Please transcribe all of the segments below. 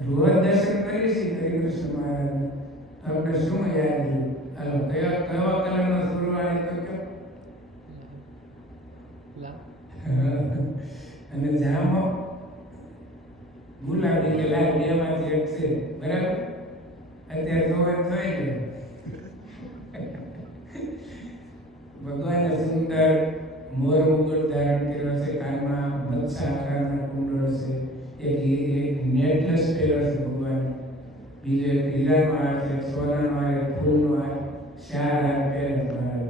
રોજ દર્શન કરીએ છીએ હરિકૃષ્ણ મહારાજને, આપણે શું યાદ રહ્યું? હાલો, કેવા કલરનો સુરવાળી તો કયો? અને જામો ગુલાબી કે લાલ બેમાંથી એક છે, બરાબર? અત્યારે જોવા થઈ ગયું. ભગવાને સુંદર મોર મુગટ ધારણ કર્યો છે, કાનમાં મત્સ્ય આકારના કુંડળ છે, એક નેકલેસ પહેર્યો છે ભગવાન, બીજો એક હીરાનો હાર છે, સોનાનો હાર, ફૂલનો હાર, 4 હાર પહેરે મહારાજ.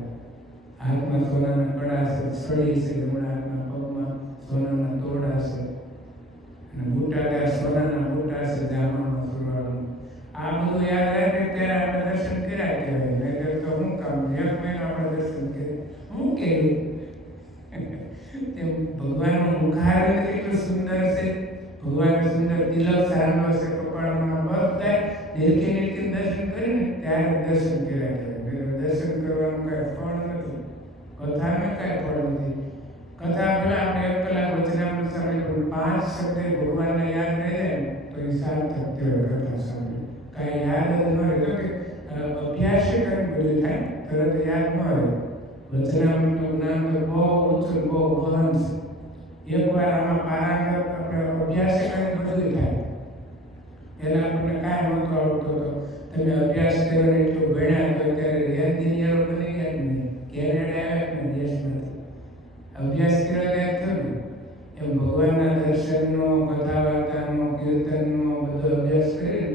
હાથમાં સોનાના કડા છે, છડી છે, જમણા હાથમાં, પગમાં સોનાના તોડા છે, અને બુટાદાર સોનાના બુટા છે, જામામાં સુરવાળું. આ બધું યાદ રાખે ત્યારે આપણે દર્શન કર્યા કહેવાય. નહીંતર તો શું કામ, 1 મહિનો આપણે દર્શન કરીએ, શું કહેવું? તેમ ભગવાનનું મુખારવિંદ કેટલું સુંદર છે, ભગવાનનું સુંદર તિલક સારનો છે કપાળમાં, બધા નિરખી દર્શન કરીને ત્યારે દર્શન કર્યા કહેવાય. દર્શન કરવાનું કાંઈ ફળ નથી, કથાને કાંઈ ફળ નથી. કથા પેલા આપણે 1 કલાક વચનામૃત સાંભળી, પણ 5 શબ્દ ભગવાનને યાદ રહી જાય ને તો એ સાર્થક કહેવાય. કથા સાંભળી કાંઈ યાદ જ ન રહે તો કે અભ્યાસ કરીને બધું થાય, તરત યાદ ન રહે. વચનામૃતનું જ્ઞાન તો બહુ ઓછું, બહુ ગહન છે. એકવાર આમાં પારાંગત આપણે અભ્યાસ કરીને બધું થાય. પહેલાં આપણને કાંઈ નહોતો આવડતો હતો, તમે અભ્યાસ કર્યો એટલું ભણ્યા તો અત્યારે એન્જિનિયરો બની ગયા જ નહીં, કેનેડા આવ્યા ને દેશમાંથી અભ્યાસ કર્યો ત્યારે થયું ને. એમ ભગવાનના દર્શનનો, કથા વાર્તાનો, કીર્તનનો બધો અભ્યાસ કરીને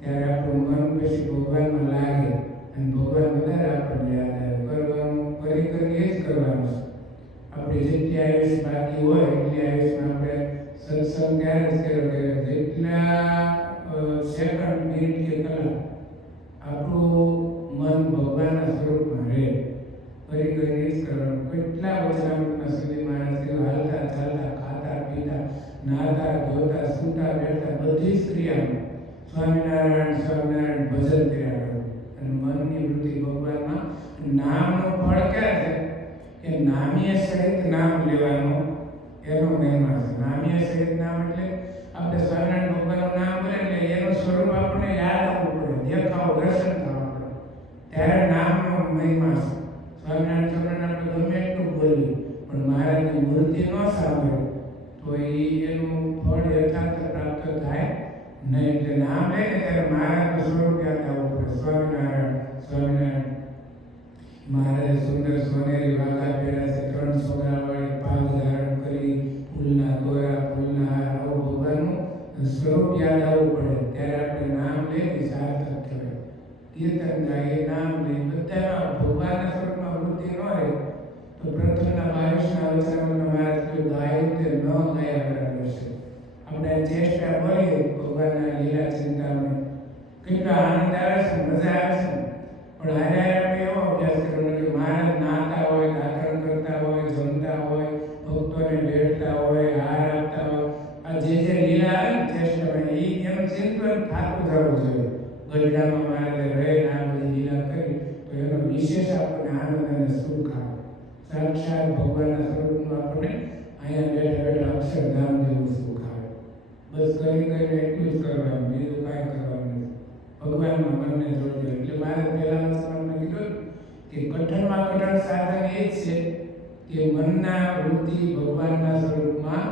ત્યારે આપણું મન પછી ભગવાનમાં લાગે અને ભગવાન વધારે આપણને યાદ આવે. કરવાનું પરિકરી એ જ કરવાનું છે. આપણે જેટલી આયુષ બાકી હોય એટલી આયુષમાં આપણે સત્સંગ ત્યારે જ કર્યો કે જેટલા સેકન્ડ, મિનિટ કે કલાક આપણું મન ભગવાનના સ્વરૂપમાં રહે, પરિકરી એ જ કરવાનું. કેટલા વચનામૃતના સુધી મહારાજ હાલતા ચાલતા, ખાતા પીતા, નાહતા ધોતા, સૂતા બેઠતા બધી જ ક્રિયામાં સ્વામિનારાયણ સ્વામિનારાયણ ભજન કર્યા કરો. અને મનની વૃત્તિ ભગવાનમાં. નામનું ફળ ક્યાં છે? કે નામીય સહિત નામ લેવાનું એનો મહિમા છે. નામીય સહિત નામ એટલે આપણે સ્વામિનારાયણ ભગવાનનું નામ બોલે એટલે એનું સ્વરૂપ આપણને યાદ આવવું પડે, દેખાવ, દર્શન થવા પડે, ત્યારે નામનો મહિમા છે. સ્વામિનારાયણ સ્વામિનારાયણ આપણે ગમે એટલું બોલીએ પણ મહારાજની મૂર્તિ ન સાંભળે તો એનું ફળ યથાર્થ પ્રાપ્ત થાય નહીં. એટલે નામ લે ને ત્યારે મહારાજનું સ્વરૂપ યાદ આવવું પડે. સ્વામિનારાયણ સ્વામિનારાયણ. મહારાજે સુંદર સોનેરી વાઘા પહેર્યા છે, 3 સોગરાવાળી પાઘ ધારણ કરી, ફૂલના દોરા, ફૂલના હાર, આવું ભગવાનનું સ્વરૂપ યાદ આવવું પડે ત્યારે આપણે નામ લઈએ સાર્થક કહેવાય. કીર્તન ગાઈએ, નામ લઈએ, બધામાં ભગવાનના સ્વરૂપમાં વૃત્તિ ન રહે તો પ્રથમના 22ના વચનામૃતમાં મહારાજ કહ્યું ગાયું તે ન ગયા બરાબર છે. આપણે ચેષ્ટા કરીએ ભગવાનના લીલા ચિંતામણી, કેટલો આનંદ આવે છે, મજા આવે છે, પણ હારે આપણે એવો અભ્યાસ કરવાનો કે મહારાજ નાતા હોય, દાતણ કરતા હોય, જમતા હોય, ભક્તોને ભેટતા હોય, હાર આપતા હોય, આ જે લીલા આવે ને ચેષ્ટામાં એનું ચિંતન થતું જવું જોઈએ. ગઢડામાં મહારાજે રહે આ બધી લીલા કરી તો એનો વિશેષ આપણને આનંદ અને સુખ આવે. સાક્ષાત ભગવાનના સ્વરૂપનું આપણને અહીંયા બેઠા બેઠા અક્ષરધામ જેવું સુખ આવે. બસ કરીને એટલું જ કરવાનું, બીજું કાંઈ કરવાનું નથી. ભગવાનમાં મનને જોડજો. એટલે મારે પહેલાના સમયમાં કીધું કે કઠણમાં કઠણ સાધન એ જ છે કે મનના વૃત્તિ ભગવાનના સ્વરૂપમાં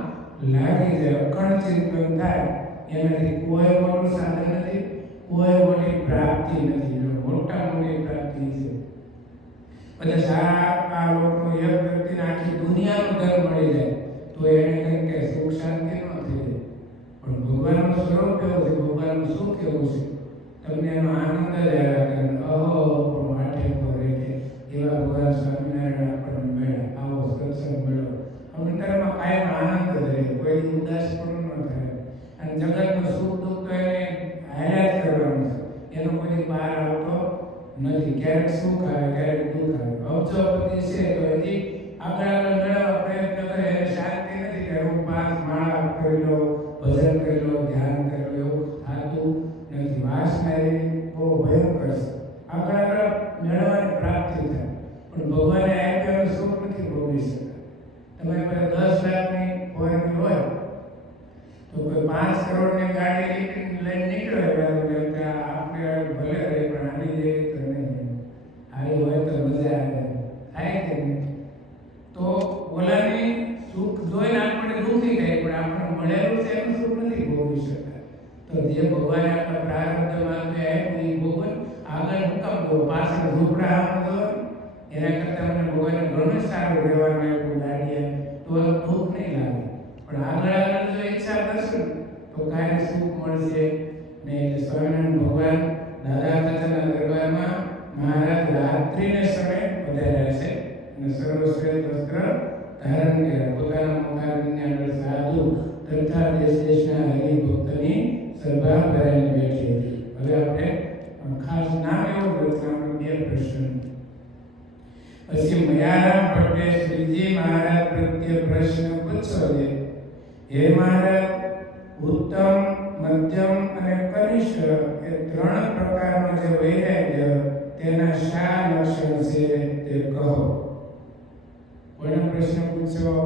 લાગી જાય, અખંડ ચિંતન થાય. એનાથી કોઈ મોટું સાધન નથી, કોઈ મોટી પ્રાપ્તિ નથી. મોટા મોટી પ્રાપ્તિ છે. બધા સારા લોકો એક વ્યક્તિને આખી દુનિયાનું ધન મળી જાય તો એને કંઈ કે સુખ શાંતિ ન થઈ જાય. પણ ભગવાનનું સ્વરૂપ કેવું છે, ભગવાનનું સુખ કેવું છે, તમને એનો આનંદ જ આવ્યા કરે. અહો વાટે પડે એવા ભગવાન સ્વામિનારાયણ આપણને મળ્યા. આવો સત્સંગ મળ્યો, અંતરમાં કાયમ આનંદ જ રહે, કોઈ ઉદાસ પણ ન થાય. અને જગતનું સુખ દુઃખ તો એને હાલ્યા જ કરવાનું છે, એનો કોઈ બહાર આવતો નથી. ક્યારેક સુખ આવે, ક્યારેક દુઃખ આવે. અબજોપતિ છે તો હજી આગળ મેળવવા પ્રયત્ન કરે, એને શાંતિ નથી કે હું 5 માળા કરી લો, ભજન કરી લો, ધ્યાન કરી લો, એવું થતું નથી. વાસના એ બહુ ભયંકર છે. આગળ મેળવવાની પ્રાપ્તિ થાય પણ ભગવાને આપ્યાનું સુખ નથી ભોગવી શકતા. તમારી પાસે 10 લાખની ફોરેન હોય તો કોઈ 5 કરોડની ગાડી લઈને નીકળ્યો એટલે કે આપણે ભલે રહી પણ આની જેવી તો નહીં, આવી હોય તો મજા આવે, થાય કે નહીં? તો ઓલાની સુખ જોઈને આપણે દુઃખી થાય, પણ આપણે મળેલું છે એનું સુખ નથી ભોગવી શકતા. તો જે ભગવાને આપણા પ્રારબ્ધમાં આપ્યું એ ભોગવન આગળ હુકમ દો, પાછળ ઝૂંપડા આમ દો, એના કરતાં મને ભગવાને ઘણું સારું રહેવાનું આપ્યું ગાડીએ, તો દુઃખ નહીં લાગે. પણ આગળ જો ઈચ્છા કરશું તો કાંઈ સુખ મળશે ને. એટલે સ્વામિનારાયણ ભગવાન દાદા દાદાના દરબારમાં મહારાજ રાત્રિને સમય પધાર્યા છે અને સર્વશ્રેષ્ઠ વસ્ત્ર ધારણ કર્યા. પોતાના મુખારવિંદની આગળ સાધુ તથા દેશ દેશના હરિભક્તની સભા ભરાઈને બેઠી હતી. હવે આપણે ખાસ નામ એવું રચનામાં બે પ્રશ્ન. પછી મયારામ ભટ્ટે શ્રીજી મહારાજ પ્રત્યે પ્રશ્ન પૂછ્યો છે, હે મહારાજ, ઉત્તમ, મધ્યમ અને કનિષ્ઠ એ ત્રણ પ્રકારનો જે વૈરાગ્ય તેના શા લક્ષણ છે તે કહો. કોને પ્રશ્ન પૂછ્યો?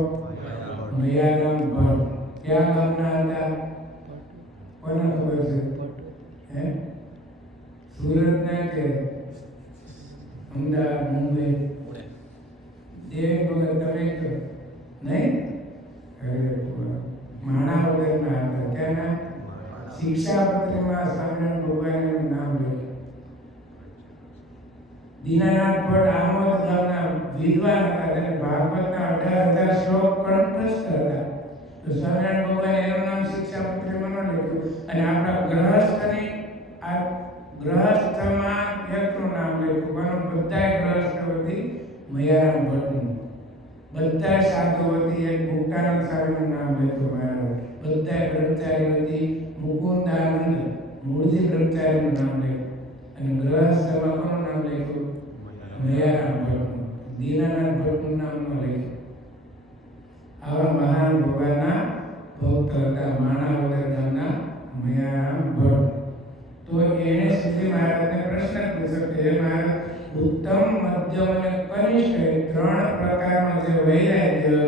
મયારામ ભટ્ટ. ક્યાં ગામના હતા? કોને ખબર છે? હે, સુરતના કે અમદાવાદ, મુંબઈ? દેવ ભગત તમે કહો નહીં? માણા વગરના હતા. ક્યાંના? શિક્ષાપત્રીમાં સ્વામિનારાયણ ભગવાનનું નામ લખ્યું. દીનાનાથ ભટ્ટ આમોદ ગામના વિદ્વાન હતા, તેને ભાગવતના 18,000 શ્લોક કંઠસ્થ હતા. તો સ્વામિનારાયણ ભગવાને એનું નામ શિક્ષાપત્રીમાં ન લખ્યું અને આપણા ગ્રહસ્થની આ ગ્રહસ્થમાં એકનું નામ લખ્યું. માનો બધા ગ્રહસ્થ વતી મયારામ ભટ્ટનું, બધા સાધુ વતી એક મુક્તાનંદ સ્વામીનું નામ લખ્યું મહારાજ, બધા બ્રહ્મચારી વતી મુકુંદાનંદ મૂળજી બ્રહ્મચારીનું નામ લખ્યું અને ગ્રહસ્થમાં કોનું નામ લખ્યું? મયારામ ભટ્ટનું. દીનાનાથ ભટ્ટનું નામ ન લખ્યું. આવા મહાન ભગવાનના ભક્ત હતા માણાવદર ગામના મયારામ ભટ્ટ. તો એને સુધી મહારાજને પ્રશ્ન પૂછ્યો કે હે મહારાજ, ઉત્તમ, મધ્યમ અને કનિષ્ઠ ત્રણ પ્રકારનો જે વૈરાગ્ય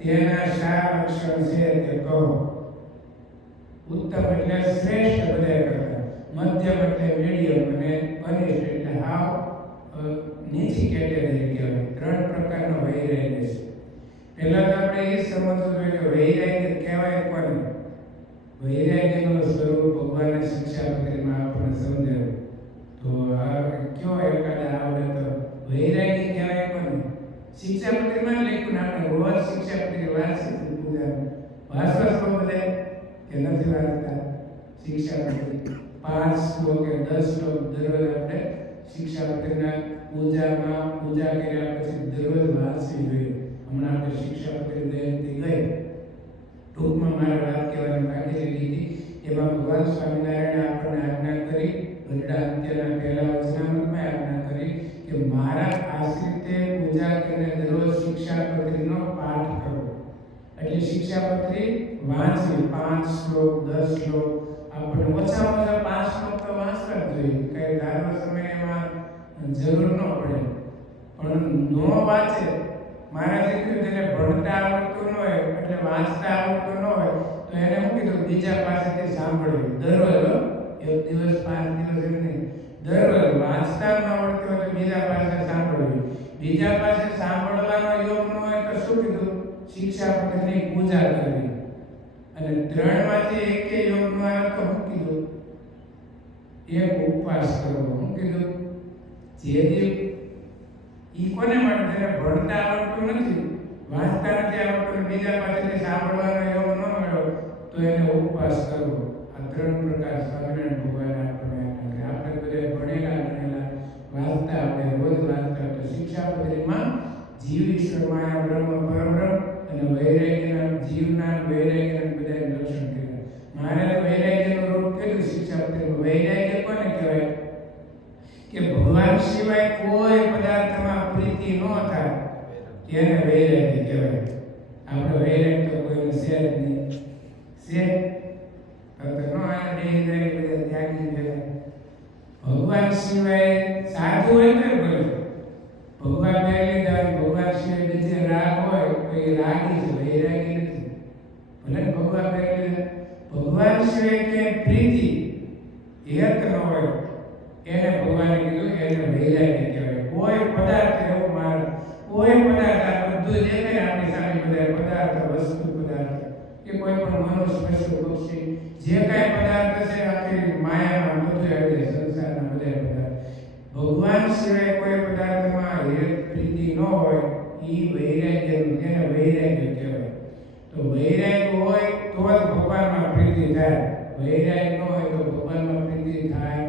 તેના શા લક્ષણ છે તે કહો. ઉત્તમ એટલે શ્રેષ્ઠ બધા કરતા, મધ્યમ એટલે મીડિયમ અને કનિષ્ઠ એટલે હાવ નીચી કેટેગરી કહેવાય. ત્રણ પ્રકારનો વૈરાગ્ય છે. પહેલા તો આપણે એ સમજવું જોઈએ કે વૈરાગ્ય કહેવાય કોને? વૈરાગ્યનું સ્વરૂપ ભગવાનના શિક્ષાપત્રીમાં આપણને સમજાવ્યું. તો આ કયો એકાદ આવડે તો વૈરાગ્ય કહેવાય કોને? શિક્ષાપત્રીમાં લખ્યું. આપણે રોજ શિક્ષાપત્રી વાંચી પૂજા વાંચવા છો બધા કે નથી વાંચતા? શિક્ષાપત્રી 5 શ્લોક કે 10 શ્લોક દરરોજ આપણે શિક્ષાપત્રીના પૂજા કર્યા પછી દરરોજ વાંચવી જોઈએ. હમણાં આપણે શિક્ષાપત્રી જયંતિ ગઈ, ટૂંકમાં મારે વાત કહેવાની બાકી રહી હતી. એમાં ભગવાન સ્વામિનારાયણે આપણને આજ્ઞા કરી, ગઢડા અંત્યના પહેલા વચનામૃતમાં આજ્ઞા કરી કે મારા આશ્રિતે પૂજા કરીને દરરોજ શિક્ષાપત્રીનો પાઠ કરો. એટલે શિક્ષાપત્રી વાંચવી, 5 શ્લોક 10 શ્લોક આપણે ઓછામાં ઓછા 5 શ્લોક તો વાંચવા જ જોઈએ. કઈ લાંબો સમય એમાં જરૂર ન પડે. પણ નો વાંચે, મારા દીકરી જેને ભણતા આવડતું ન હોય એટલે વાંચતા આવડતું ન હોય તો એને શું કીધું? બીજા પાસેથી સાંભળવું દરરોજ. એક દિવસ 5 દિવસ એમ નહીં, દરરોજ. વાંચતા ન આવડતું હોય તો બીજા પાસે સાંભળવું. બીજા પાસે સાંભળવાનો યોગ ન હોય તો શું કીધું? શિક્ષાપત્રીની પૂજા કરવી. અને 3માંથી એકે યોગ ન આવે તો શું કીધું? એક ઉપવાસ કરવો. શું કીધું? જેથી ઈ કોને માટે? જેને ભણતા આવડતું નથી, વાંચતા નથી આવડતું, બીજા પાસેથી સાંભળવાનો યોગ ન મળ્યો તો એને ઉપવાસ કરવો. આ 3 પ્રકાર સ્વામિનારાયણ ભગવાને આપણને આપ્યા. આપણે બધા ભણેલા વાંચતા આપણે રોજ વાંચતા તો શિક્ષાપત્રીમાં જીવ ઈશ્વરમાં બ્રહ્મ પરબ્રહ્મ અને વૈરાગ્યના જીવના વૈરાગ્યના બધા લક્ષણ કહેવાય. મહારાજે વૈરાગ્યનું રૂપ કીધું શિક્ષાપત્રીમાં. વૈરાગ્ય કોને કહેવાય? કે ભગવાન સિવાય કોઈ પદાર્થમાં પ્રીતિ ન થાય તેને વૈરાગ્ય કહેવાય. આપણે વૈરાગ્ય તો કોઈને છે જ નહીં. છે તો નો આ નહીં જાય બધા ત્યાગી ગયા. ભગવાન સિવાય સાધુ હોય તો બોલે ભગવાન લીધા, ભગવાન સિવાય બીજે રાગ હોય તો એ રાગી છે, વૈરાગી નથી. ભલે ભગવાન લીધા, ભગવાન સિવાય કે પ્રીતિ હેત ન હોય એને ભગવાને કીધું એને વૈરાગ્ય કહેવાય. કોઈ પદાર્થ એવો માર કોઈ પદાર્થ આ બધું જે કંઈ આપણી સામે બધા પદાર્થ વસ્તુ પદાર્થ કે કોઈ પણ મનુષ્ય પશુ પક્ષી જે કાંઈ પદાર્થ છે આખી માયામાં બધું આવી જાય સંસારના બધા પદાર્થ. ભગવાન સિવાય કોઈ પદાર્થમાં હેત પ્રીતિ ન હોય એ વૈરાગ્યનું એને વૈરાગ્ય કહેવાય. તો વૈરાગ્ય હોય તો જ ભગવાનમાં પ્રીતિ થાય. વૈરાગ્ય ન હોય તો ભગવાનમાં પ્રીતિ થાય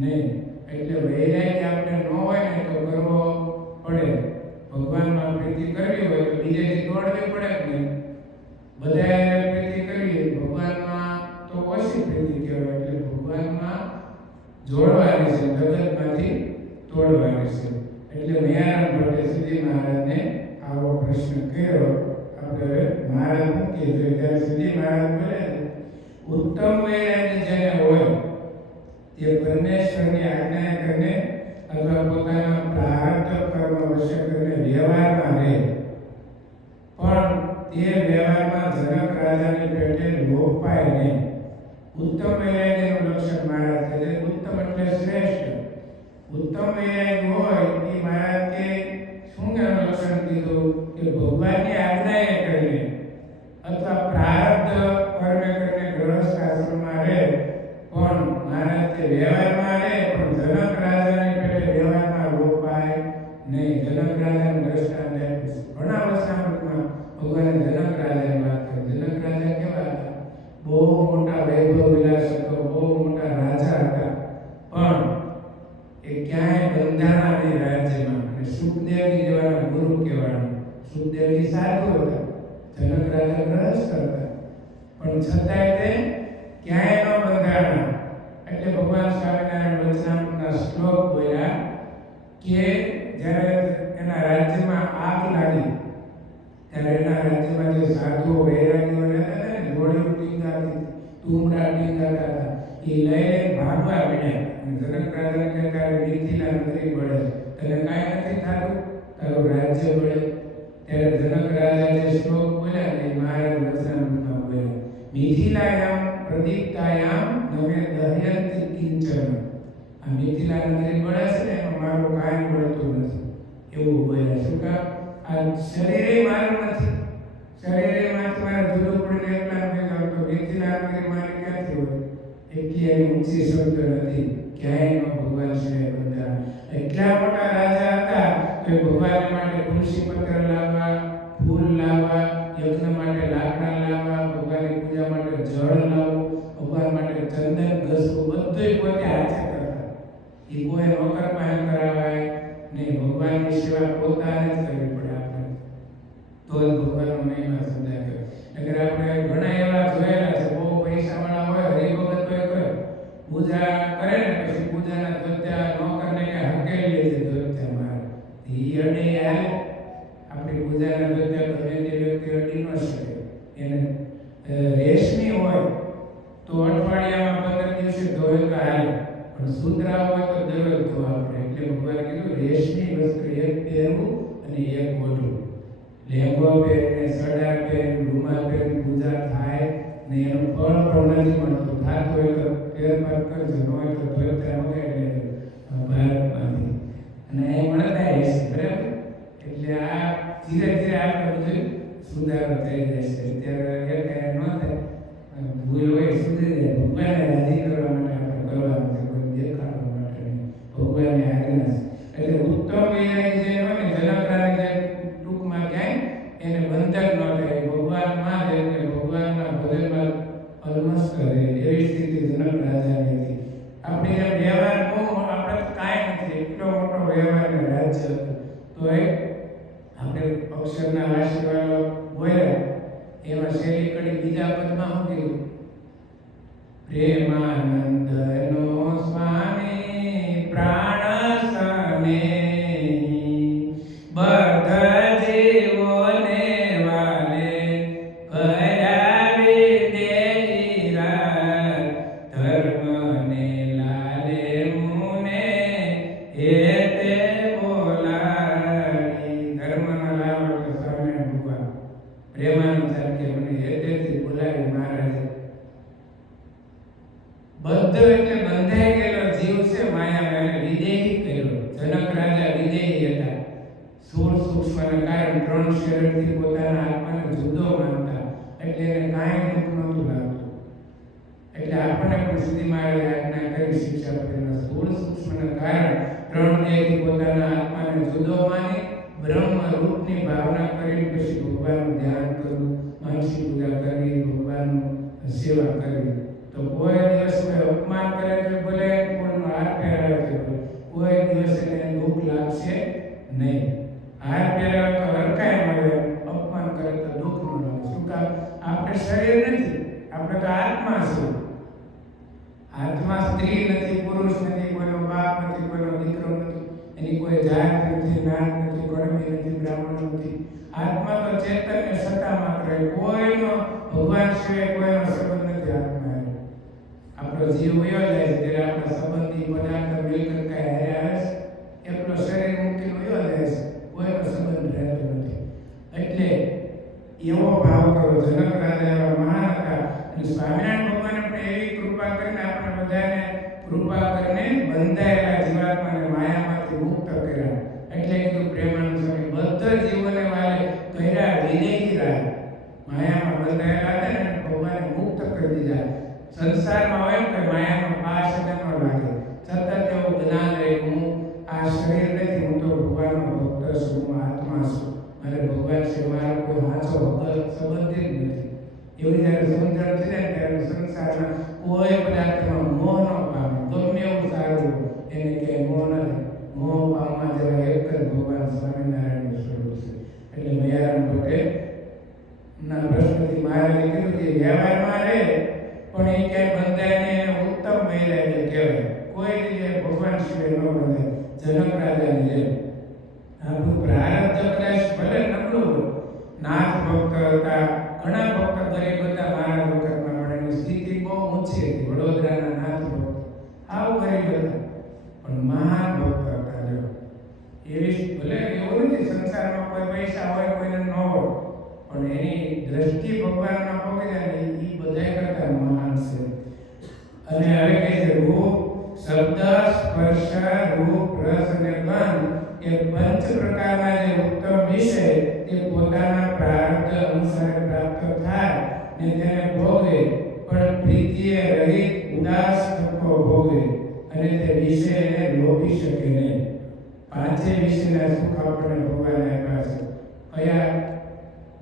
નહીં. એટલે વૈરાગ્ય આપણે ન હોય ને તો કરવો પડે. ભગવાનમાં પ્રીતિ કરવી હોય તો બીજેથી દોડવી પડે કે નહીં. બધાએ પ્રીતિ કરવી ભગવાનમાં તો ઓછી પ્રીતિ કહેવાય. એટલે ભગવાનમાં જોડવાની છે, જગતમાંથી તોડવાની છે. એટલે મયારામ ભટ્ટે સિદ્ધિ મહારાજને આવો પ્રશ્ન કર્યો. આપણે હવે મહારાજ મૂકીએ જોઈએ ત્યારે સિદ્ધિ મહારાજ બોલે ઉત્તમ વૈરાગ્ય જેને હોય તે પરમેશ્વરની આજ્ઞા કરીને અથવા પોતાના પ્રારબ્ધ કર્મ વશે કરીને વ્યવહારમાં રહે, પણ તે વ્યવહારમાં જનક રાજાની પેટે લોપ પાય નહીં. ઉત્તમ વૈરાગ્યનું લક્ષણ મહારાજ કહે છે. ઉત્તમ એટલે શ્રેષ્ઠ. ઉત્તમ વૈરાગ્ય હોય એ મહારાજ કે શું એનું લક્ષણ કીધું કે ભગવાનની આજ્ઞાએ કરીને અથવા પ્રારબ્ધ કર્મ કરીને ગૃહસ્થ આશ્રમમાં રહે, પણ મહારાજ કે વ્યવહારમાં રહે પણ જનક રાજાની પેટે વ્યવહારમાં લોપ પાય નહીં. જનક રાજાનું દ્રષ્ટાંત આપ્યું. ઘણા વચનામૃતમાં ભગવાને જનક રાજાની વાત કરી. જનક રાજા કેવા હતા? બહુ મોટા વૈભવ વિલાસ હતો, બહુ મોટા રાજા હતા, પણ એ ક્યાંય બંધાણા નહીં રાજ્યમાં. અને સુખદેવજી જેવાના ગુરુ કહેવાના. સુખદેવજી સાધુ હતા, જનક રાજા ગ્રહસ્થ હતા, પણ છતાંય તે ક્યાંય ન બંધાણા. એટલે ભગવાન સ્વામિનારાયણ વચનામૃતના શ્લોક બોલ્યા કે જ્યારે એના રાજ્યમાં આગ લાગી ત્યારે એના રાજ્યમાં જે સાધુઓ વૈરાગીઓ રહેતા હતા ને, ઘોડીઓ ટીંગાતી, તુમડા ટીંગાતા હતા, એ લઈને ભાગવા માંડ્યા. જનક રાજાને કહેતા મિથિલા નગરી બળે, તને કાંઈ નથી થતું, તારું રાજ્ય બળે. ત્યારે જનક રાજા જે શ્લોક બોલ્યા ને મહારાજ વચનામૃતમાં બોલ્યા મિથિલાયામ પ્રદીપ્તાયામ નમે દહયંતિ કિંચન. આ મિથિલા નગરી બળે છે ને એમાં મારું કાંઈ બળતું નથી એવું બોલ્યા. શું કામ? આ શરીરે મારું નથી. શરીરે માંથી મારા જુદો પડીને એકલા થઈ જાવ તો મિથિલા નગરી મારી ક્યાંથી હોય? એટલી એની ઊંચી શબ્દ નથી. ક્યાંય ભગવાન સિવાય બધા એટલા મોટા રાજા હતા કે ભગવાન માટે તુલસી પત્ર લાવવા, ફૂલ લાવવા, યજ્ઞ માટે લાકડા લાવવા, ભગવાનની પૂજા માટે જળ લાવવું, ભગવાન માટે ચંદન ઘસવું, બધું પોતે હાથે કરતા. એ કોઈ નોકર પાસે કરાવાય નહીં. ભગવાનની સેવા પોતાને જ કરવી પડે આપણે, તો જ ભગવાનનો મહિમા સમજાય. નકર આપણે ઘણા એવા જોયેલા છે, બહુ પૈસાવાળા હોય, હરિભગત હોય, પૂજા કરે ને પછી પૂજાના ધોત્યા નોકરને કે હકેલી લેજે ધોત્યા મારે એ અડે હાલે. આપણી પૂજાના ધોત્યા ગમે તે વ્યક્તિ અડી ન શકે. એને રેશમી હોય તો અઠવાડિયામાં 15 દિવસે ધોવે તો હાલે, પણ સુતરા હોય તો દરરોજ ધોવા પડે. એટલે ભગવાને કીધું રેશમી વસ્ત્ર એક પહેરવું અને એક ઓઢવું. લેંગો પહેરીને, સડા પહેરીને, રૂમાલ પહેરીને પૂજા થાય ને એનું ફળ પણ નથી મળતું. થતું હોય તો ફેરફાર કરજો, ન હોય તો ધોત્યા વગેરે ભારતમાંથી અને એ મળતા હશે. બરાબર? એટલે આ ધીરે ધીરે આપણે બધું સુધારો થઈ જશે. અત્યારે એ કાંઈ ન થાય, ભૂલ હોય સુધરી જાય. ભગવાનને રાજી કરવા માટે આપણે કરવાનું છે, કોઈ દેખાડવા માટે નહીં. ભગવાનની આજ્ઞા છે. એટલે ઉત્તમ વૈરાગ્ય જે હોય ને જનક રાજા ટૂંકમાં ક્યાંય એને બંધક ન થાય. ભગવાનમાં જ એટલે ભગવાનના ભજનમાં અલમસ્ત રહે એવી સ્થિતિ જનક રાજાની હતી. આપણે જેમ વ્યવહાર બહુ આપણે કાંઈ નથી, એટલો મોટો વ્યવહારને રાજ્ય હતું તો આપણે અક્ષરના આશીર્વાદો બોલ્યા એમાં શૈલી કડી બીજા પદમાં શું કીધું? પ્રેમાનંદનો સ્વામી પ્રાણ સ્નેહી બધા જીવોને વાલે કરાવી દેહી રાત ધર્મને લાલે મુને એતે બોલાવી. ધર્મના લાવ એટલે સ્વામિનારાયણ ભગવાન પ્રેમાનંદ સાહેબ કે મને એતેથી બોલાવી મહારાજે. આટલી શિક્ષા આપેલા સ્થૂળ સૂક્ષ્મના કારણ ત્રણ દેહથી પોતાના આત્માને જુદો માની બ્રહ્મ રૂપની ભાવના કરીને પછી ભગવાનનું ધ્યાન કરવું, માનસી પૂજા કરવી, ભગવાનનું સેવા કરવી. તો કોઈ દિવસ કોઈ અપમાન કરે તો ભલે કોઈનો હાથ પહેરાવે છે, કોઈ દિવસ એને દુઃખ લાગશે નહીં. હાથ પહેરાવે તો હરકાય મળે, અપમાન કરે તો દુઃખ ન લાગે. શું કામ? આપણે શરીર નથી, આપણે તો આત્મા છું. આત્મા સ્ત્રી નથી, પુરુષ નથી, કોઈનો બાપ નથી, કોઈનો દીકરો નથી, એની કોઈ જાત નથી, નાત નથી, ગણવી નથી, બ્રાહ્મણ નથી. આત્મા તો ચેતન્ય સત્તા માત્ર, કોઈનો ભગવાન સિવાય કોઈનો સંબંધ નથી આત્મા. આપણો જીવ વયો જાય છે ત્યારે આપણા સંબંધી પદાર્થ મિલકત કઈ હારે આવે છે, એટલો શરીર મૂકીને વયો જાય છે, કોઈનો સંબંધ રહેતો નથી. એટલે એવો ભાવ કરો. જનક રાજા એવા મહાન હતા અને સ્વામિનારાયણ ભગવાને પણ એવી કૃપા કરીને આપણે બધાને કૃપા કરીને બંધાયેલા જીવાત્માને માયામાંથી મુક્ત કર્યા. એટલે કીધું પ્રેમાનંદ સ્વામી બધા જીવોને વાલે કર્યા વિદેહી રાહ. માયામાં બંધાયેલા હતા ને ભગવાને મુક્ત કરી દીધા. સંસારમાં હોય કે માયાનો પાશ ન લાગે, સતત એવું જ્ઞાન રહે હું આ શરીર નથી, હું તો ભગવાનનો ભક્ત છું, હું આત્મા છું, મારે ભગવાન છે, મારો કોઈ સાચો સંબંધિત નથી. એવું જ્યારે સમજણ થઈ જાય ત્યારે સંસારના કોઈ પદાર્થમાં મોહ ન પામે. ગમે એવું સારું એને કે મોહ નથી. મોહ પામવા જેવા એક જ ભગવાન સ્વામિનારાયણનું સ્વરૂપ છે. એટલે મયારામ ભટ્ટે ના પ્રશ્નથી મહારાજે કીધું કે વ્યવહારમાં રહે પણ એ ક્યાંય બંધાય નહીં, એને ઉત્તમ વૈરાગ્ય કહેવાય. કોઈ જગ્યાએ ભગવાન સિવાય ન બંધાય. જનક રાજાની જેમ આપણું પ્રારબ્ધ કદાચ ભલે નબળું હોય, નાથ ભક્ત હતા, ઘણા ભક્ત ગરીબ હતા મહારાજ વખતમાં, પણ એની સ્થિતિ બહુ ઊંચી હતી. વડોદરાના નાથ ભક્ત આવું ગરીબ હતા પણ મહાન ભક્ત હતા. જો એવી ભલે એવું નથી સંસારમાં કોઈ પૈસા હોય કોઈને ન હોય, પણ એની દ્રષ્ટિ ભગવાનના પગે જાય એ બધા કરતા મહાન છે. અને હવે કહે છે રૂપ, શબ્દ, સ્પર્શ, રૂપ, રસ અને ગંધ એ પંચ પ્રકારના જે ઉત્તમ વિષય તે પોતાના પ્રારબ્ધ અનુસાર પ્રાપ્ત થાય ને તેને ભોગે, પણ પ્રીતિએ રહિત ઉદાસ થકો ભોગે અને તે વિષયને લોભી શકે નહીં. પાંચે વિષયના સુખ આપણને ભગવાને આપ્યા છે. કયા?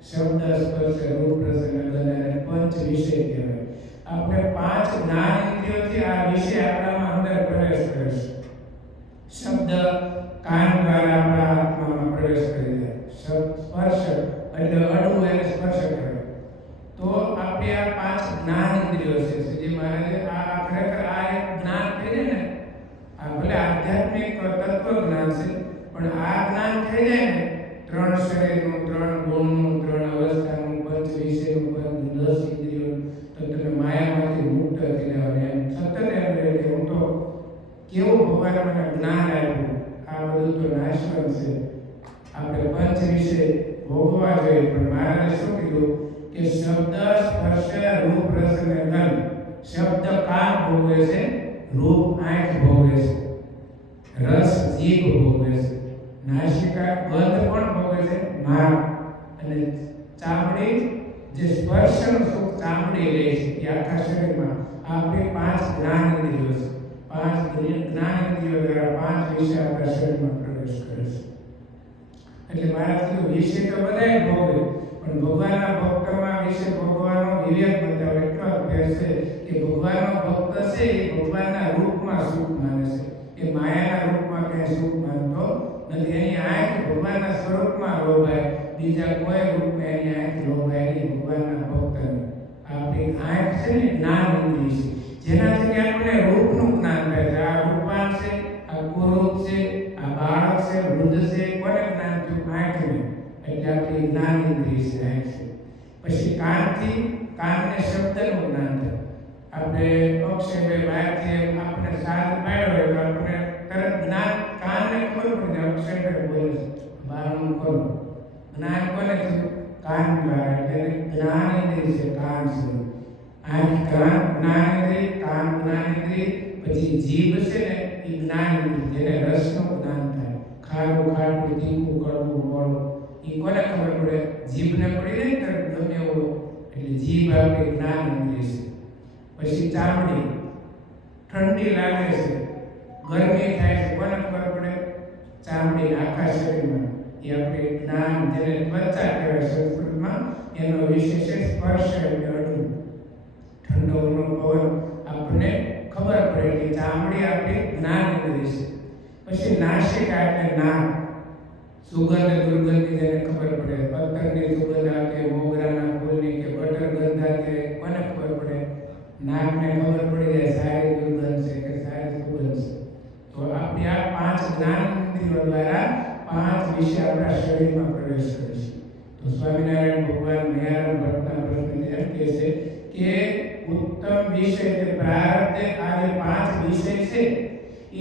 શબ્દ, સ્પર્શ, રૂપ, રસ અને ગંધ અને પંચ વિષય કહેવાય. આપણે પાંચ જ્ઞાન ઇન્દ્રિયોથી આ વિષય આપણામાં અંદર પ્રવેશ કરે છે. શબ્દ કાન દ્વારા આપણા આત્મામાં પ્રવેશ કરી જાય. સ્પર્શ એટલે અડવું એને સ્પર્શ કરે. તો આપણે આ પાંચ જ્ઞાન ઇન્દ્રિયો છે. શ્રીજી મહારાજે આ ખરેખર આ એક જ્ઞાન કહીએ ને, આ ભલે આધ્યાત્મિક તત્વ જ્ઞાન છે, પણ આ જ્ઞાન થઈ જાય ને, ત્રણ શરીરનું, ત્રણ ગુણનું, ત્રણ અવસ્થાનું, પંચ વિષયનું, પંચ 10 ઇન્દ્રિયો, તો તમે માયામાંથી મુક્ત થઈ જાવ. એમ સતત એમ રહે કે હું તો કેવું ભગવાને મને જ્ઞાન આપ્યું. આ બધું તો નાશવંત છે, આપણે પંચ વિષય ભોગવા જોઈએ. પણ મહારાજે શું કીધું કે શબ્દ, સ્પર્શ, રૂપ, રસ અને ગંધ. શબ્દ કાન ભોગવે છે, રૂપ આંખ ભોગવે છે, રસ જીભ ભોગવે છે, નાસિકા ગંધ પણ ભોગવે છે, નાક અને ચામડી જે સ્પર્શનું સુખ ચામડી લે છે એ આખા શરીરમાં. આપણે પાંચ જ્ઞાન ઇન્દ્રિયો છે. પાંચ જ્ઞાન ઇન્દ્રિયો દ્વારા પાંચ વિષય આપણા શરીરમાં પ્રવેશ કરે છે. એટલે મારા કીધું વિષય તો બધાય ભોગવે, પણ ભગવાનના ભક્તમાં વિષય ભોગવાનો વિવેક બતાવે. એટલો અભ્યાસ છે કે ભગવાનનો ભક્ત છે એ ભગવાનના રૂપમાં સુખ માને છે, એ માયાના રૂપમાં ક્યાંય સુખ માનતો નથી. એની આંખ ભગવાનના સ્વરૂપમાં લોભાય, બીજા કોઈ રૂપમાં એની આંખ લોભાય નહીં. ભગવાનના ભક્તની આપણી આંખ છે ને જ્ઞાન ઇન્દ્રિય છે, જેનાથી આપણે રૂપનું જ્ઞાન થાય છે. આ રૂપાન છે, આ કુરૂપ છે, આ બાળક છે, વૃદ્ધ છે, કોને જ્ઞાન થયું? આંખને. એટલે આપણી જ્ઞાન ઇન્દ્રિય છે આંખ છે. પછી કાનને શબ્દનું જ્ઞાન થાય. આપણે અક્ષયભાઈ બહારથી આપણે સાદ પાડ્યો હોય તો આપણે તરત જ્ઞાન કાનને ખબર પડી જાય. અક્ષયભાઈ બોલે છે બહારનું ખરું જ્ઞાન કોને થયું? કાન દ્વારા. એટલે જ્ઞાન ઇન્દ્રિય છે, કાન છે. આંખ જ્ઞાન ઇન્દ્રિય, કાન જ્ઞાન ઇન્દ્રિય, પછી જીભ છે ને એ જ્ઞાન ઇન્દ્રિય, જેને રસનું જ્ઞાન થાય. ખારું, ખાટું, તીખું, કડવું, મોળું એ કોને ખબર પડે? જીભને પડી જાય તરત ગમે એવું. એટલે જીભ આપણી જ્ઞાન ઇન્દ્રિય છે. પછી ચામડી, ઠંડી લાગે છે, ગરમી થાય છે, કોને ખબર પડે? ચામડી આખા શરીરમાં. એ આપણે જ્ઞાન, જેને ત્વચા કહેવાય સંસ્કૃતમાં, એનો વિશેષ સ્પર્શ એટલે અડવું. ઠંડોનો પવન આપણને ખબર પડે કે ચામડી આપણી જ્ઞાન ઇન્દ્રિય છે. પછી નાસિકા એટલે નાક, સુગંધ દુર્ગંધની જેને ખબર પડે, પત્તરની સુગંધ આવે, મોગરાના ફૂલની કે બટર ગંધ આવે, કોને ખબર પડે? નાકને ખબર પડી જાય સારી દુર્ગંધ છે કે સારી સુગંધ છે. તો આપણી આ 5 જ્ઞાન ઇન્દ્રિયો દ્વારા 5 વિષય આપણા શરીરમાં પ્રવેશ કરે છે. તો સ્વામિનારાયણ ભગવાન મયારામ ભટ્ટના પ્રશ્ન એમ કહે છે કે ઉત્તમ વિષય કે પ્રારબ્ધ, આ જે 5 વિષય છે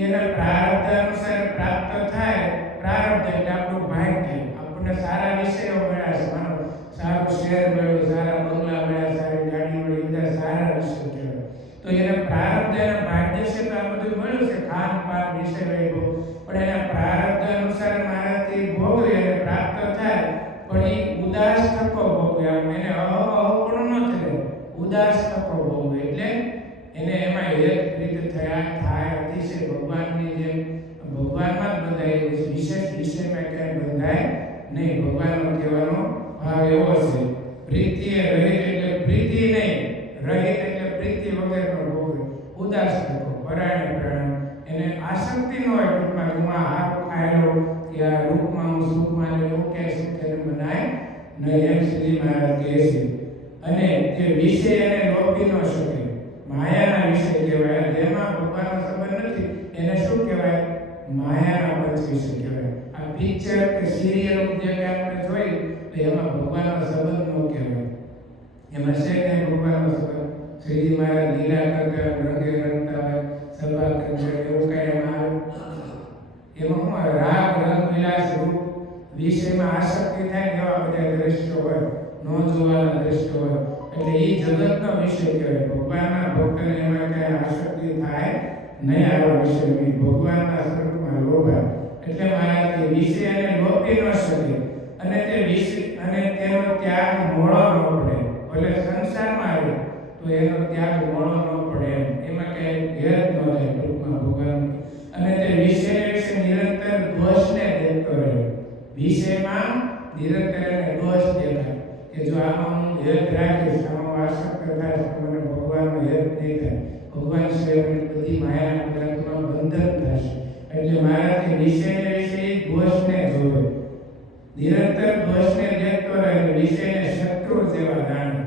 એના પ્રારબ્ધ અનુસાર પ્રાપ્ત થાય. પ્રારબ્ધ એટલે આપણું ભાગ્ય. આપણને સારા વિષયો મળ્યા છે, માનો સારું શહેર મળ્યું, સારા બંગલા મળ્યા, સારી ગાડી મળી, બધા સારા વિષયો કહેવાય. તો એના પ્રારબ્ધ, એના ભાગ્ય છે તો આ બધું મળ્યું છે, ખાન પાન વિષય વૈભવ, પણ એના પ્રારબ્ધ અનુસાર મારાથી ભોગવે અને પ્રાપ્ત થાય. પણ એ ઉદાસ થકો ભોગવે, એને અપૂર્ણ ન થાય, ઉદાસ થકો ભોગવે. એટલે એને એમાં એક રીતે થાય અતિશય ભગવાનની જેમ ભગવાનમાં જ બંધાય, વિશેષ વિષયમાં ક્યાંય બંધાય નહીં. ભગવાનનો કહેવાનો ભાવ એવો છે, પ્રીતિએ રહિત એટલે પ્રીતિ નહીં, રહિત એટલે પ્રીતિ વગરનો ભોગવે, ઉદાસ થકો, પરાયણ પ્રાણ. એને આસક્તિ ન હોય ટૂંકમાં, હું આ હારું ખાયેલો કે આ રૂપમાં હું સુખમાં એવું કહે સુખ એને મનાય નહીં, એમ સુધી મહારાજ કહે છે. અને તે વિષય એને લોભી ન શકે, માયાના વિષય કહેવાય. જેમાં ભગવાનનો સંબંધ નથી એને શું કહેવાય? માયાના પંચ વિષય કહેવાય. આ પિક્ચર કે સિરિયલ જે કે આપણે જોઈ તો એમાં ભગવાનનો સંબંધ ન કહેવાય. એમાં છે કે ભગવાનનો સંબંધ, શ્રીજી મહારાજ લીલા કરતા, રંગે રંગતા હોય, સભા કરતા, એવું કઈ એમાં આવે? એમાં શું રાગ રંગ વિલાસ રૂપ વિષયમાં આસક્તિ થાય એવા બધા દ્રશ્યો હોય, ન જોવાના દ્રશ્યો હોય. એટલે એ જગતનો વિષય કહેવાય. ભગવાનના ભક્તને એમાં કઈ આસક્તિ થાય નહીં, આવા વિષયની ભગવાનના સ્વરૂપમાં લોભાય. એટલે મહારાજ કે વિષય અને લોભી ન શકે, અને તે વિષય અને તેનો ત્યાગ મોળો ન પડે. ભલે સંસારમાં આવે તો એનો ત્યાગ મોળો ન પડે, એમાં કઈ ઘેર ન થાય ટૂંકમાં ભગવાન. અને તે વિષય વિશે નિરંતર દોષને દેખતો રહે. વિષયમાં નિરંતર એને દોષ દેખાય કે જો આમાં હું હેત રાખીશ, આમાં આસક્ત થાય તો મને ભગવાનનો હેત નહીં થાય, ભગવાન સિવાયની બધી માયાના પદાર્થમાં બંધન થશે. એટલે મહારાજ વિષય વિશે દોષને જોવે, નિરંતર દોષને દેખતો રહે, વિષયને શત્રુ જેવા જાણે.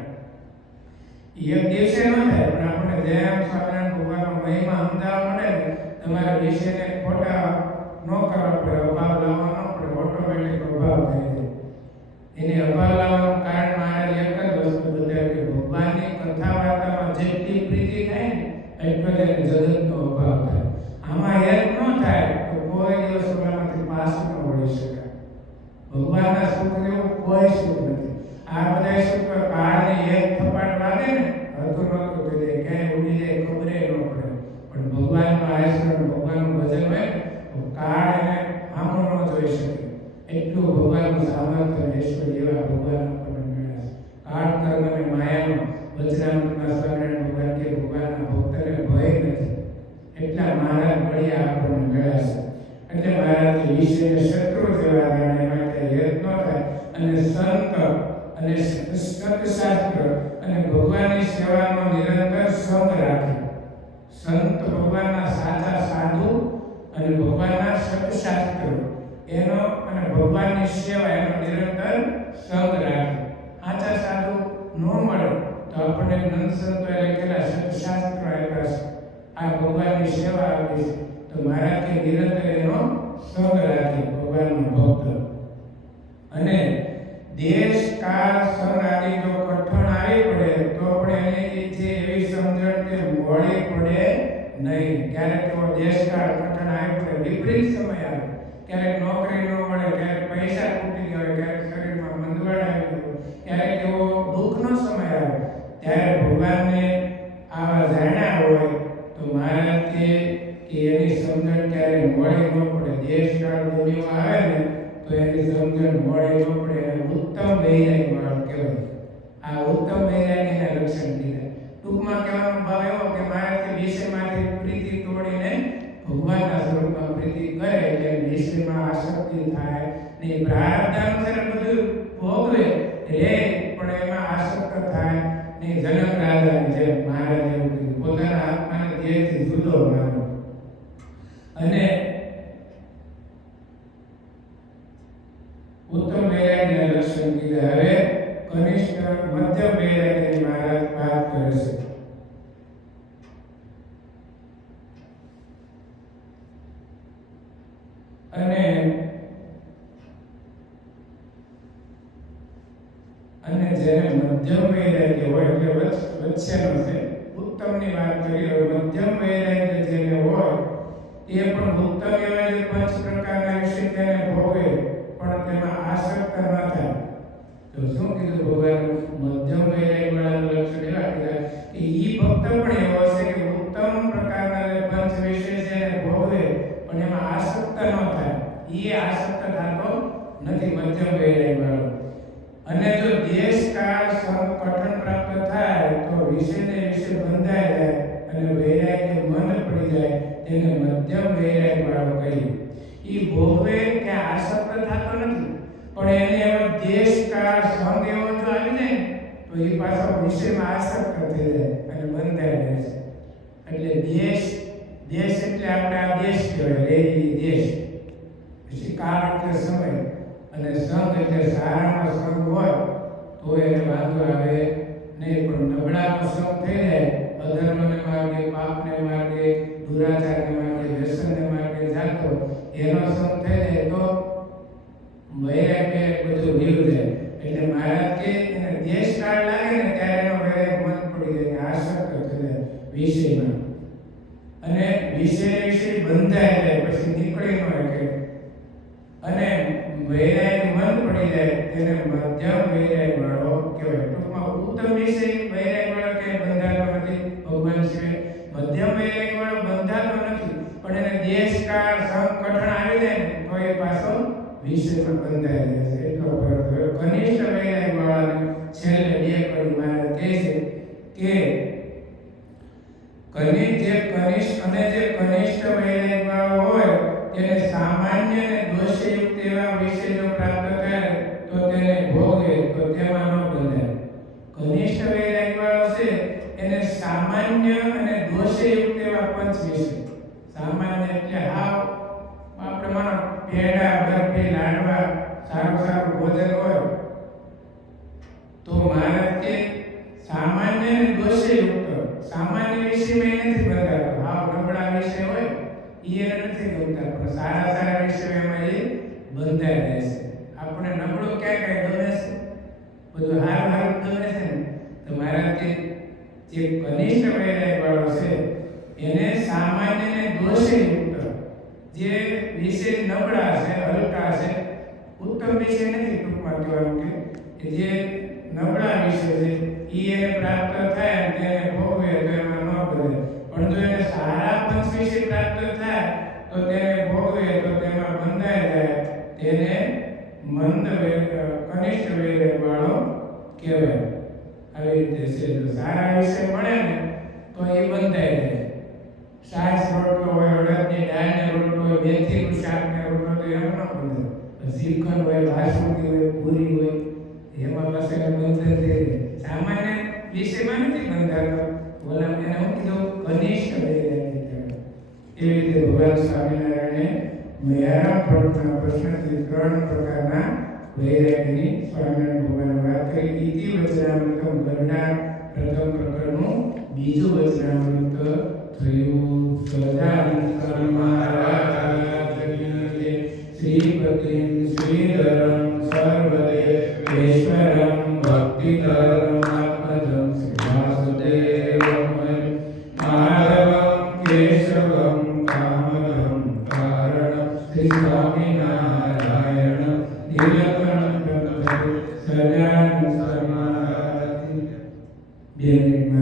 એક દિવસે ન થાય, પણ આપણે જેમ સ્વામિનારાયણ ભગવાનનો મહિમા સમજાવવા મળે ને, તમારા વિષયને ખોટા ન કરવા પડે, અભાવ લાવવા ન પડે, ઓટોમેટિક અભાવ થાય છે. એને અભાવ લાવવાનું કારણ મહારાજ એક જ વસ્તુ બતાવ્યું કે ભગવાનની કથા વાર્તામાં જેટલી પ્રીતિ થાય ને એટલો જ જગતનો અભાવ થાય. આમાં એક ન થાય તો કોઈ દિવસ ઓલામાંથી પાછું ન વળી શકાય. ભગવાનના સુખ જેવું કોઈ સુખ નથી. આ બધા સુખ કાળની એક થપાટ વાગે ને હતું નહોતું થઈ જાય, ક્યાંય ઉડી જાય ખબરે ન પડે. પણ ભગવાનનો આશ્રમ, ભગવાનનું ભજન હોય તો કાળ એને આમું ન જોઈ શકે. એટલું ભગવાનનું સામર્થ્ય ઐશ્વર્ય એવા ભગવાન આપણને મળ્યા છે. કાળ કર્મ અને માયાનો વચનામૃતમાં સ્વામિનારાયણ ભગવાન કે ભગવાનના ભક્તને ભય નથી. એટલા મહારાજ મળ્યા આપણને મળ્યા છે. એટલે મહારાજ વિષયને શત્રુ જેવા જાણે, માટે હેત ન થાય. અને સંત અને સત્શાસ્ત્ર અને ભગવાનની સેવામાં નિરંતર સંગ રાખે. સંત ભગવાનના સાચા સાધુ અને ભગવાનના સત્શાસ્ત્ર એનો અને ભગવાનની સેવા એનો નિરંતર સંગ રાખે. સાચા સાધુ ન મળે તો આપણને નંદ સંતોએ લખેલા સત્શાસ્ત્ર આપ્યા છે, આ ભગવાનની સેવા આપી છે, તો મહારાજ નિરંતર એનો સંગ રાખે ભગવાનનો ભક્ત. અને દેશ કાળ સંગ આદિ જો કઠણ આવી પડે તો પણ એની જે એવી સમજણ કે મોડી પડે નહીં. ક્યારેક એવો દેશકાળ કઠણ આવી પડે, વિપરીત સમય આવે, ક્યારેક નોકરી ન મળે, ક્યારેક પૈસા તૂટી ગયા હોય, ક્યારેક શરીરમાં મંદવાડ આવી ગયો, ક્યારેક એવો દુઃખનો સમય આવે, ત્યારે ભગવાનને આવા જાણ્યા હોય તો મહારાજ કે એની સમજણ ક્યારે મોડી ન પડે. દેશકાળ દુનિયા આવે ને તો એની સમજણ મોડી ન પડે. એને ઉત્તમ વૈરાગ્ય વાળો કહેવાય. આ ઉત્તમ વૈરાગ્યના લક્ષણ કીધા. ટૂંકમાં કહેવાનો ભાવ એવો કે મહારાજ કે વિષયમાંથી પ્રીતિ તોડીને ભગવાનના સ્વરૂપમાં પ્રીતિ કરે એટલે વિષયમાં આસક્તિ થાય ને પ્રારબ્ધ અનુસાર બધું ભોગવે રે પણ એમાં આસક્ત થાય ને જનક રાજાની જેમ મહારાજ એવું કીધું પોતાના આત્માને દેહથી જુદો માનો અને ઉત્તમ વૈરાગ્યના લક્ષણ કીધા. હવે કનિષ્ઠ મધ્યમ વૈરાગ્યની મહારાજ વાત કરે છે. અને જેને મધ્યમ વૈરાગ્ય હોય એટલે વચ્ચેનો છે. ઉત્તમની વાત કરી હવે મધ્યમ વૈરાગ્ય જેને હોય એ પણ ઉત્તમ એવા જે 5 પ્રકારના વિશે તેને ભોગવે પણ તેમાં આસક્ત ન થાય. તો શું કીધું ભગવાન મધ્યમ વૈરાગ્યવાળાનું લક્ષણ એવા કીધા કે ઈ ભક્ત પણ એવો છે કે ઉત્તમ પ્રકારના જે 5 વિશે છે એને ભોગવે પણ એમાં આસક્ત ન થાય. ઈ આસક્ત થતો નથી મધ્યમ વૈરાગ્યવાળો. અને જો દેશ કાળ સંકટન પ્રાપ્ત થાય તો વિષયને વિશે બંધાઈ જાય અને વૈરાગ્ય મન પડી જાય તેને મધ્યમ વૈરાગ્યવાળો કહીએ. ઈ ભોગવે કે આસક્ત થતો નથી પણ એને એવો દેશ કાળ સંગ એવો જો આવી જાય તો એ પાછો વિષયમાં આસક્ત થઈ જાય અને બંધાઈ જાય છે. એટલે દેશ એટલે આપણે આ દેશ કહેવાય દેશ પછી કાળ એટલે સમય અને સંગ એટલે સારામાં સંગ હોય તો એને વાંધો આવે નહીં પણ નબળામાં સંગ થઈ જાય અધર્મને માર્ગે પાપને માર્ગે દુરાચારને માર્ગે વ્યસનને માર્ગે જાતો એનો સંગ થઈ જાય તો વૈરાગ્ય બધું ભૂલી જાય. એટલે મહારાજ કે એને દેશ કાળ લાગે ને ત્યારે એનો વૈરાગ્ય મન પડી જાય આસક્ત થઈ જાય વિષયમાં અને વિષય બંધાઈ જાય પછી નીકળી ન શકે અને વૈરાગ્ય મન પડી જાય તેને મધ્યમ વૈરાગ્યવાળો કહેવાય. ટૂંકમાં ઉત્તમ વિષય વૈરાગ્યવાળો કે બંધાતો નથી ભગવાન સિવાય. મધ્યમ વૈરાગ્યવાળો બંધાતો નથી પણ એને દેશ કાળ સંકટન આવી જાય ને તો એ પાછો વિષયમાં બંધાઈ જાય છે. એટલો ફરક થયો. કનિષ્ઠ વૈરાગ્યવાળાને છેલ્લે 2 કડી મહારાજ કહે છે કે કનિષ્ઠ વૈરાગ્યવાળો હોય તેને સામાન્ય અને દોષયુક્ત એવા વિષય જો પ્રાપ્ત થાય તો તેને ભોગે તો તેમાં ન બંધાય. કનિષ્ઠ વૈરાગ્યવાળો છે એને સામાન્ય અને દોષયુક્ત એવા 5 વિષય. સામાન્ય એટલે હાવ આપણે માનો પેડા બરફી લાડવા સારું ભોજન હોય તો મહારાજ કે સામાન્ય અને દોષયુક્ત સામાન્ય વિષયમાં નથી બંધાતો. હાવ નબળા વિષય હોય એને નથી ગમતા પણ સારા વિષયોમાં એ બંધાઈ જાય છે. આપણે નબળું ક્યાં ગમે છે બધું હારું ગમે છે ને તો મહારાજ કે જે કનિષ્ઠ વૈરાગ્યવાળો છે એને સામાન્ય અને દોષયુક્ત જે વિષય નબળા છે હલકા છે ઉત્તમ વિષય નથી ટૂંકમાં કહેવાનું કે જે નબળા વિષય છે એ એને પ્રાપ્ત થાય અને તેને ભોગવે તો એમાં ન બધે પણ જો એને સારા 5 વિષય પ્રાપ્ત થાય તો તેને ભોગવે તો તેમાં બંધાઈ જાય તેને કનિષ્ઠ વૈરાગ્યવાળો કહેવાય. આવી રીતે છે જો સારા વિષય મળે ને તો એ બંધાઈ જાય. શાક રોટલો હોય અડદની દાળનો રોટલો હોય મેથીનું શાક ને રોટલો તો એમાં ન બંધાય. શ્રીખંડ હોય બાસુંદી હોય પૂરી હોય એમાં પાસે બંધન થઈ જાય. સામાન્ય વિષયમાં નથી બંધાતો. ઓલા એને હું કીધું કનિષ્ઠ વૈરાગ્ય કહેવાય. એવી રીતે ભગવાન સ્વામિનારાયણે મેરા પ્રશ્નના પ્રશ્નથી 3 પ્રકારના વૈરાગ્યની સ્વામિનારાયણ ભગવાન વાત કરી. ઇતિ વચનામૃતમ ગરડા પ્રથમ પ્રકરણનું બીજું વચનામૃત થયું. સદાનંદ મહારાજ શ્રીપતિમ શ્રીધરમ સર્વદેવેશ્વરમ ભક્તિધર્માત્મજં શ્રી વાસુદેવમ માધવમ કેશવમ કામદમ કારણમ શ્રી સ્વામિનારાયણ નીલકંઠ સદાનંદ મહારાજ. 2 મિનિટ